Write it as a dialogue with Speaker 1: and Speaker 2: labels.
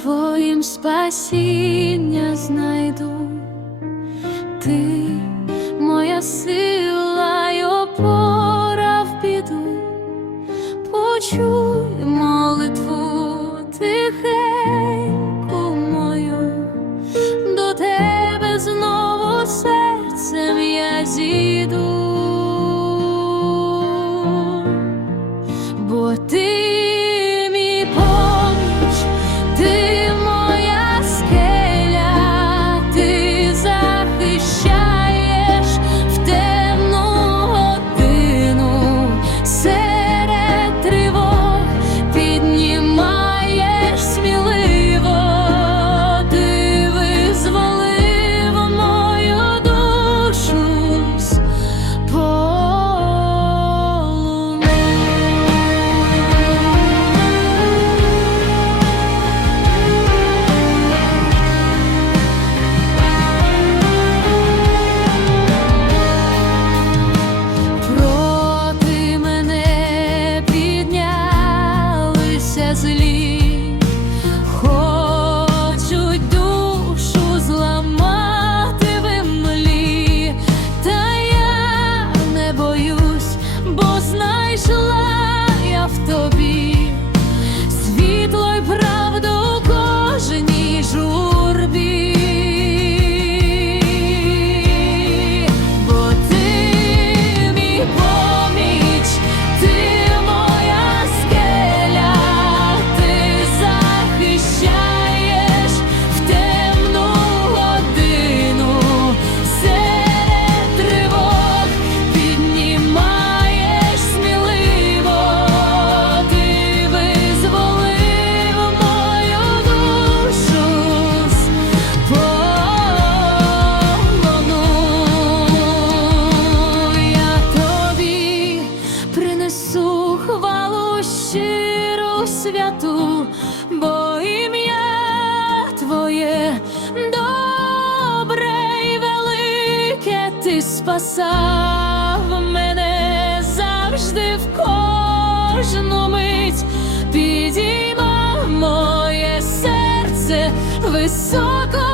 Speaker 1: Твоїм спасіння знайду. Ти моя сила й опора в біду, почуй молитву тихеньку мою, до тебе знову серцем я зійду, бо ти святу, бо ім'я твоє добре й велике, ти спасав мене завжди в кожну мить, підійма моє серце високо